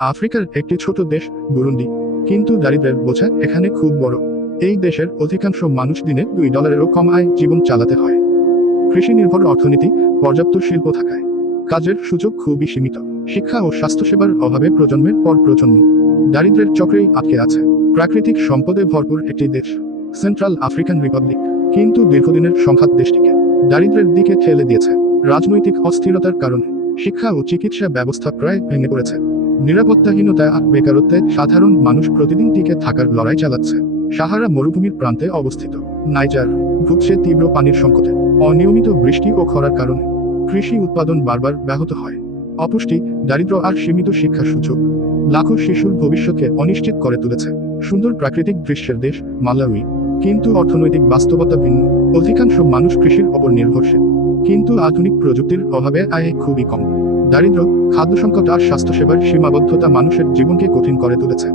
আফ্রিকার একটি ছোট দেশ বুরুন্ডি, কিন্তু দারিদ্র্যের বোঝা এখানে খুব বড়। এই দেশের অধিকাংশ মানুষ দিনে $2-এরও কম আয় জীবন চালাতে হয়। কৃষি নির্ভর অর্থনীতি, পর্যাপ্ত শিল্প থাকায় কাজের সুযোগ খুবই সীমিত। শিক্ষা ও স্বাস্থ্যসেবার অভাবে প্রজন্মের পর প্রজন্ম দারিদ্র্যের চক্রেই আটকে আছে। প্রাকৃতিক সম্পদে ভরপুর একটি দেশ সেন্ট্রাল আফ্রিকান রিপাবলিক, কিন্তু দীর্ঘদিনের সংঘাত দেশটিকে দারিদ্র্যের দিকে ঠেলে দিয়েছে। রাজনৈতিক অস্থিরতার কারণে শিক্ষা ও চিকিৎসা ব্যবস্থা প্রায় ভেঙে পড়েছে। নিরাপত্তাহীনতা আর বেকারত্বে সাধারণ মানুষ প্রতিদিন টিকে থাকার লড়াই চালাচ্ছে। সাহারা মরুভূমির প্রান্তে অবস্থিত নাইজার ভুগছে তীব্র পানির সংকটে। অনিয়মিত বৃষ্টি ও খরার কারণে কৃষি উৎপাদন বারবার ব্যাহত হয়। অপুষ্টি, দারিদ্র্য আর সীমিত শিক্ষার সুযোগ লাখো শিশুর ভবিষ্যৎকে অনিশ্চিত করে তুলেছে। সুন্দর প্রাকৃতিক দৃশ্যের দেশ মালাউই, কিন্তু অর্থনৈতিক বাস্তবতা ভিন্ন। অধিকাংশ মানুষ কৃষির ওপর নির্ভরশীল, কিন্তু আধুনিক প্রযুক্তির অভাবে আয় খুবই কম। দারিদ্র্য, খাদ্য সংকট আর স্বাস্থ্যসেবার সীমাবদ্ধতা মানুষের জীবনকে কঠিন করে তুলেছে।